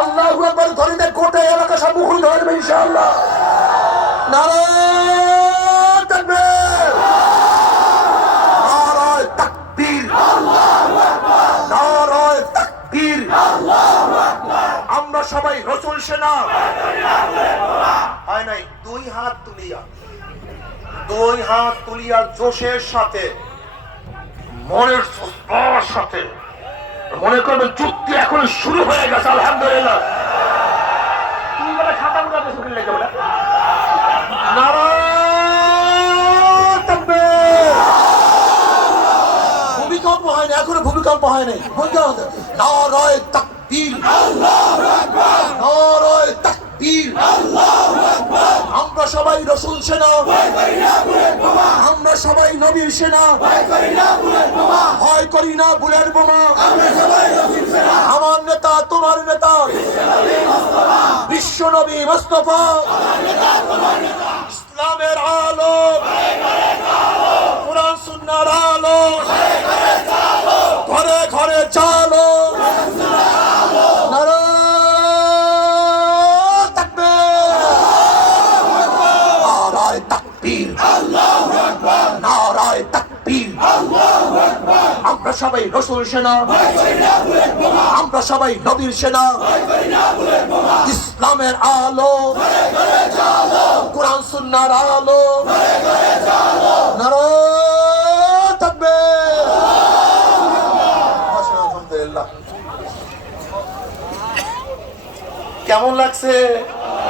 আল্লাহু আকবার ধরিতে গোটা এলাকা সব মুখরিত হবে ইনশাআল্লাহ। নারায়ে তাকবীর, নারায়ে তাকবীর, আল্লাহু আকবার, নারায়ে তাকবীর, আল্লাহু আকবার। আমরা সবাই রাসূল সেনা হয় নাই, দুই হাত তুলিয়া জোশের সাথে মনের শ্রদ্ধার সাথে মনে করবেন যুক্তি এখন শুরু হয়ে গেছে। আলহামদুলিল্লাহ। তুমি বলে খাতা মুড়া বেশি লেগে বলে ভূমিকম্প হয় না, এখনো ভূমিকম্প হয় নাই। নারায়ে তাকবীর, আল্লাহু আকবার, নারায়ে তাকবীর, আল্লাহু আকবার। আমরা সবাই রাসূল সেনা, ভয় করি না বুলেট বোমা। আমরা সবাই নবীর সেনা, ভয় করি না বুলেট বোমা। ভয় করি না বুলেট বোমা। আমরা সবাই রাসূল সেনা। আমার নেতা তোমার নেতা বিশ্ব নবী মুস্তাফা, আমার নেতা তোমার নেতা। ইসলামের আলো কোরআন সুন্নাহর আলো ঘরে ঘরে চালো। নারায়ে তাকবীর, আল্লাহু আকবার, নারায়ে তাকবীর, আল্লাহু আকবার। আমরা সবাই রাসূল সেনা, আমরা সবাই নবীর সেনা। ইসলামের আলো কোরআন সুন্নাহর আলো নারায়ে তাকবীর। আলহামদুলিল্লাহ। কেমন লাগছে?